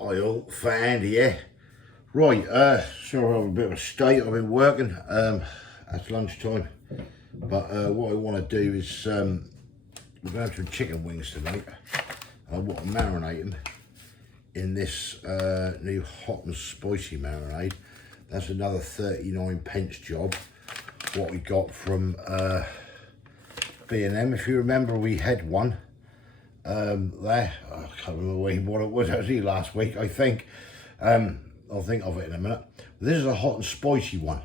oil fan here. Right, sorry I'm a bit of a state. I've been working at lunchtime, but what I want to do is we're going to have some chicken wings tonight. I want to marinate them in this new hot and spicy marinade. That's another 39p job. What we got from B&M. If you remember, we had one there. I can't remember what it was. Actually last week, I think. I'll think of it in a minute. This is a hot and spicy one,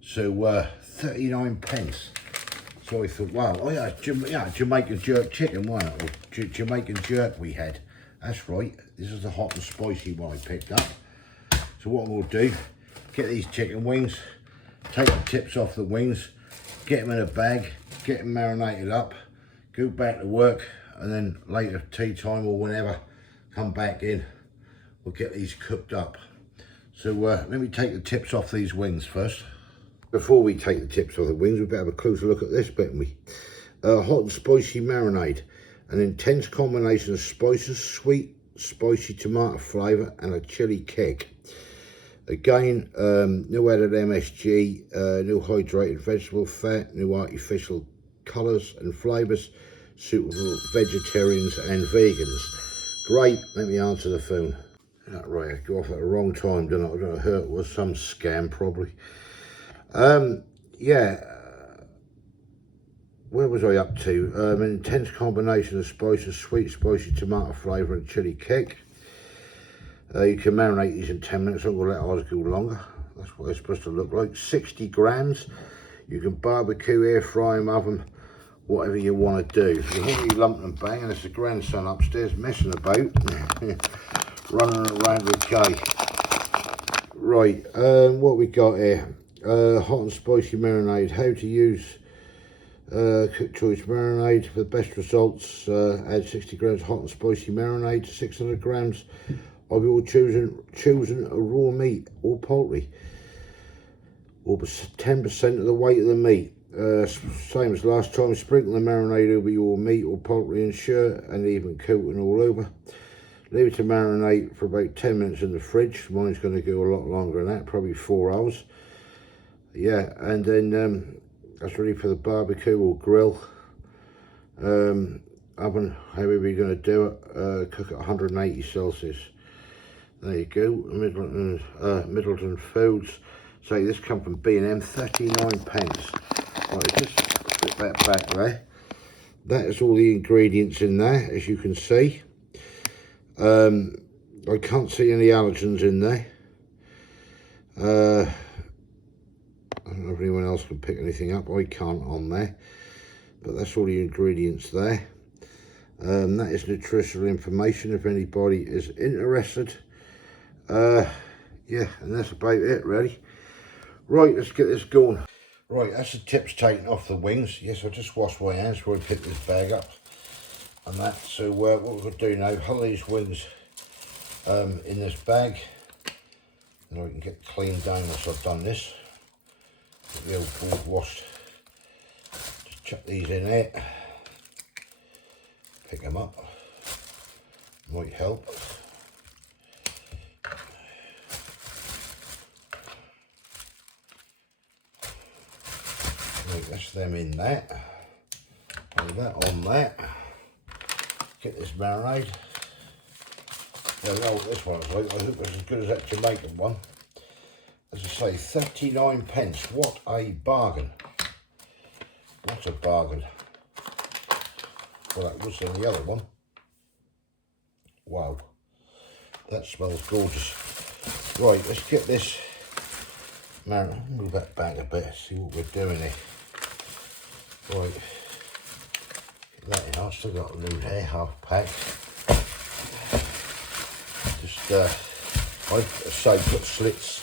so 39p. So I thought, wow, oh yeah, Jamaican jerk chicken, wasn't it? Or Jamaican jerk we had. That's right. This is the hot and spicy one I picked up. So what we'll do, get these chicken wings, take the tips off the wings, get them in a bag, get them marinated up, go back to work, and then later tea time or whenever, come back in, we'll get these cooked up. So let me take the tips off these wings first. Before we take the tips off the wings, we better have a closer look at this, better we? Hot and spicy marinade, an intense combination of spices, sweet, spicy tomato flavour and a chilli kick. Again, no added MSG, no hydrated vegetable fat, no artificial colours and flavours, suitable for vegetarians and vegans. Great, let me answer the phone. Right, I go off at the wrong time, didn't I? I don't know who it was, some scam probably. Yeah, where was I up to? An intense combination of spices, sweet, spicy tomato flavour and chilli kick. You can marinate these in 10 minutes. I'm going to let ours go longer. That's what it's supposed to look like. 60 grams. You can barbecue, air fry them, oven, whatever you want to do. You want to lump and bang, and it's the grandson upstairs messing about, running around with cake. Right, what we got here? Hot and spicy marinade. How to use cooked choice marinade for the best results. Add 60 grams hot and spicy marinade to 600 grams of your chosen raw meat or poultry, or 10% of the weight of the meat. Same as last time, sprinkle the marinade over your meat or poultry and shirt and even coating all over. Leave it to marinate for about 10 minutes in the fridge. Mine's going to go a lot longer than that, probably 4 hours. Yeah, and then that's ready for the barbecue or grill. Oven, however you're going to do it, cook at 180 Celsius. There you go, Middleton Foods. So this come from B&M, 39p. Right, just put that back there. That is all the ingredients in there, as you can see. I can't see any allergens in there. I don't know if anyone else can pick anything up. I can't on there. But that's all the ingredients there. That is nutritional information if anybody is interested. Yeah, and that's about it really. Right, let's get this going. Right, that's the tips taken off the wings. Yes, I just washed my hands before I picked this bag up and that. So what we're going to do now, hold these wings in this bag, and I can get cleaned down once I've done this. Get the old board washed. Just chuck these in there. Pick them up. Might help. Right, that's them in that. Hold that on that. Get this marinade. I don't know what this one's like. I hope it's as good as that Jamaican one. As I say, 39p. What a bargain. What a bargain. Well, that was in the other one. Wow. That smells gorgeous. Right, let's get this marinade. Move that back a bit, see what we're doing here. Right. Get that in. I've still got a load here, half packed. Just, I've put slits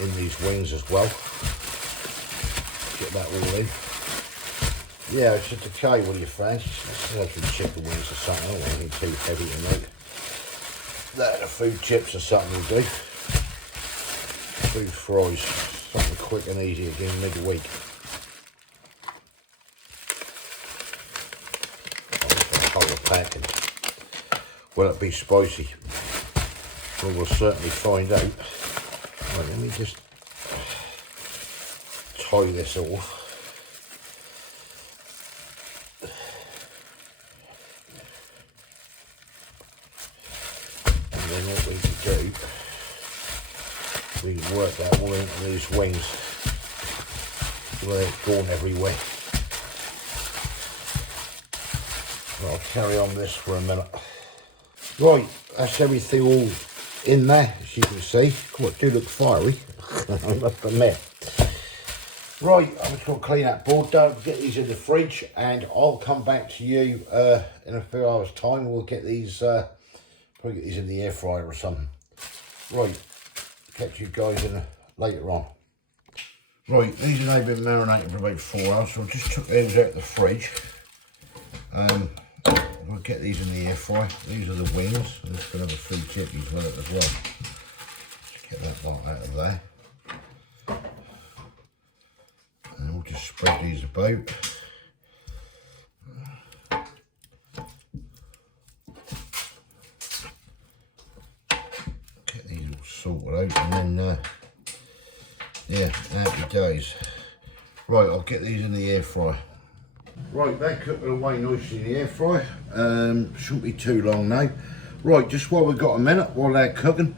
in these wings as well. Get that all in. Yeah, it's just okay. What do you fancy? Let's have some chicken wings or something. I don't want anything too heavy to make. That and food chips or something will do. Food fries, something quick and easy again midweek. Whole pack and will it be spicy? Well, we'll certainly find out. Right, let me just tie this off. And then what we can do, we can work that all into these wings where it's gone everywhere. I'll carry on this for a minute. Right, that's everything all in there, as you can see. God, it do look fiery, I must admit. Right, I'm just going to clean that board down, get these in the fridge, and I'll come back to you in a few hours' time. We'll get these, probably get these in the air fryer or something. Right, catch you guys in later on. Right, these have now been marinating for about 4 hours, so I just took those out of the fridge. We'll get these in the air fryer. These are the wings. I'm just going to have a few chippies with it as well. Just get that lot out of there. And we'll just spread these about. Get these all sorted out and then, yeah, happy days. Right, I'll get these in the air fryer. Right, they're cooking away nicely in the air fryer. Shouldn't be too long now. Right, just while we've got a minute, while they're cooking,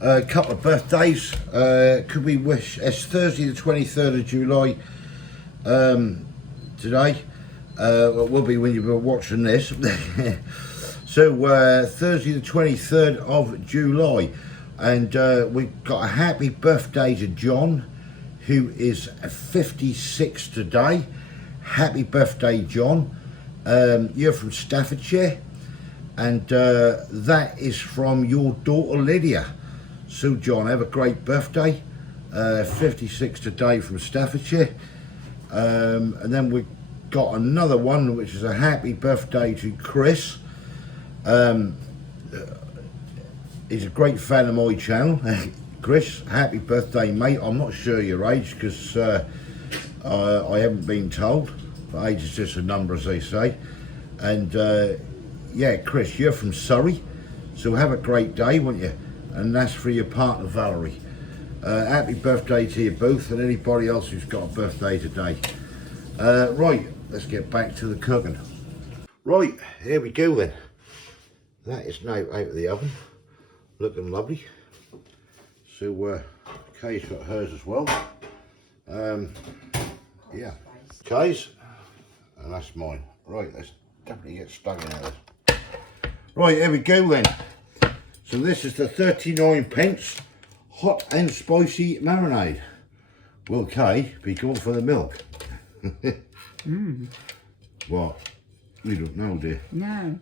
a couple of birthdays. Could we wish, it's Thursday the 23rd of July today. It will be when you're watching this. So, Thursday the 23rd of July. And we've got a happy birthday to John, who is 56 today. Happy birthday, John. You're from Staffordshire, and that is from your daughter Lydia. So John, have a great birthday. 56 today from Staffordshire. And then we've got another one, which is a happy birthday to Chris. He's a great fan of my channel. Chris, happy birthday, mate. I'm not sure your age because I haven't been told, but age is just a number, as they say. And yeah, Chris, you're from Surrey, so have a great day, won't you? And that's for your partner Valerie. Happy birthday to you both, and anybody else who's got a birthday today. Right, let's get back to the cooking. Right, here we go then. That is now out of the oven, looking lovely. So Kay's got hers as well. Yeah, Kay's, and that's mine. Right, let's definitely get stuck in there. Right, here we go then. So this is the 39p hot and spicy marinade. Will Kay be going for the milk? What? We don't know, dear. No.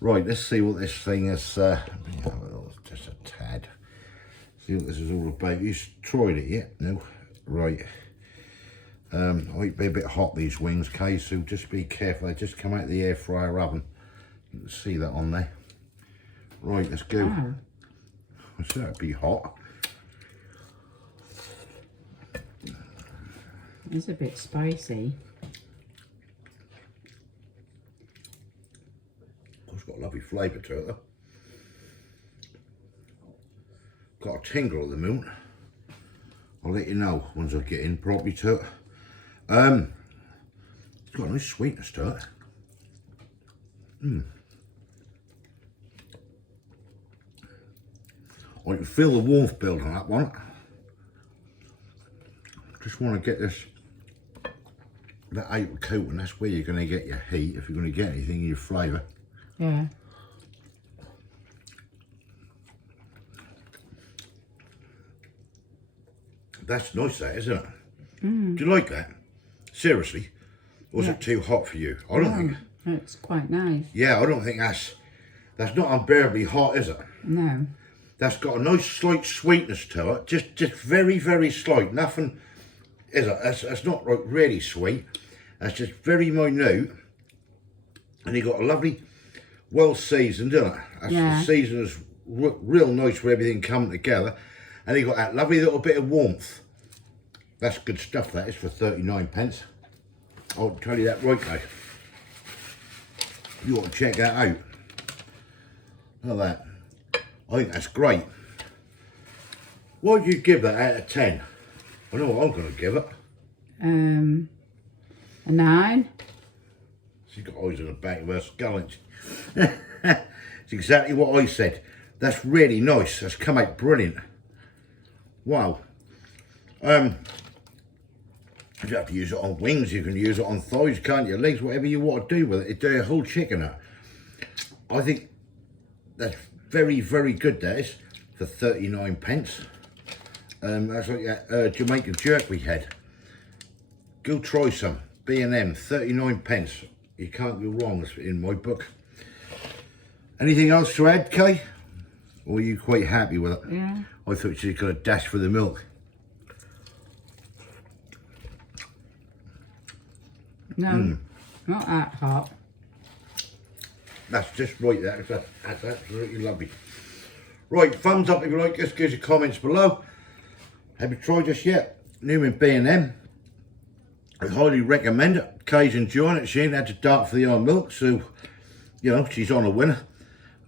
Right, let's see what this thing is. Just a tad. See what this is all about. You tried it yet? No? Right. Might be a bit hot, these wings, Kay, so just be careful. They just come out of the air fryer oven. You can see that on there. Right, let's go. Oh. So that'd be hot. It's a bit spicy. It's got a lovely flavour to it though. Got a tingle at the moment. I'll let you know once I get in properly to it. It's got a nice sweetness to it. I can feel the warmth building on that one. Just want to get that outer coat, and that's where you're going to get your heat, if you're going to get anything in your flavour. Yeah. That's nice, that, isn't it? Do you like that? Seriously? Or is it too hot for you? I don't think. It's quite nice. Yeah, I don't think that's not unbearably hot, is it? No. That's got a nice slight sweetness to it. Just very, very slight. Nothing, is it? That's not like really sweet. That's just very minute. And you got a lovely, well seasoned, isn't it? That's Yeah. The seasoning's real nice with everything coming together. And you got that lovely little bit of warmth. That's good stuff, that is, for 39p. I'll tell you that right now. You ought to check that out. Look at that. I think that's great. What would you give that out of 10? I know what I'm going to give it. A 9. She's got eyes on the back of her skull, ain't she? It's exactly what I said. That's really nice. That's come out brilliant. Wow. If you have to use it on wings, you can use it on thighs, can't you? Legs, whatever you want to do with it. It's a whole chicken up. I think that's very, very good, that is, for 39 pence. That's like that Jamaican jerk we had. Go try some. B&M, 39 pence. You can't go wrong, that's in my book. Anything else to add, Kay? Or are you quite happy with it? Yeah. I thought she could have dashed for the milk. No, not that hot. That's just right, that's absolutely lovely. Right, thumbs up if you like this, give us your comments below. Have you tried this yet? New in B&M. I highly recommend it. Kay's enjoying it. She ain't had to dart for the old milk, so, you know, she's on a winner.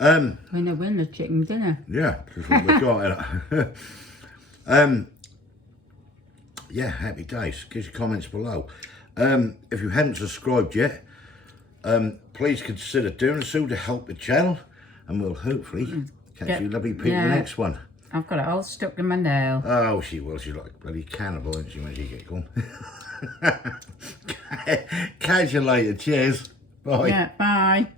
Winner chicken dinner. Yeah, that's what we got in it. Yeah, happy days. Give us your comments below. If you haven't subscribed yet, please consider doing so to help the channel, and we'll hopefully catch you lovely people in the next one. I've got it all stuck in my nail. Oh, she will. She's like a bloody cannibal, isn't she, when she get going? Catch you later. Cheers. Bye. Yeah, bye.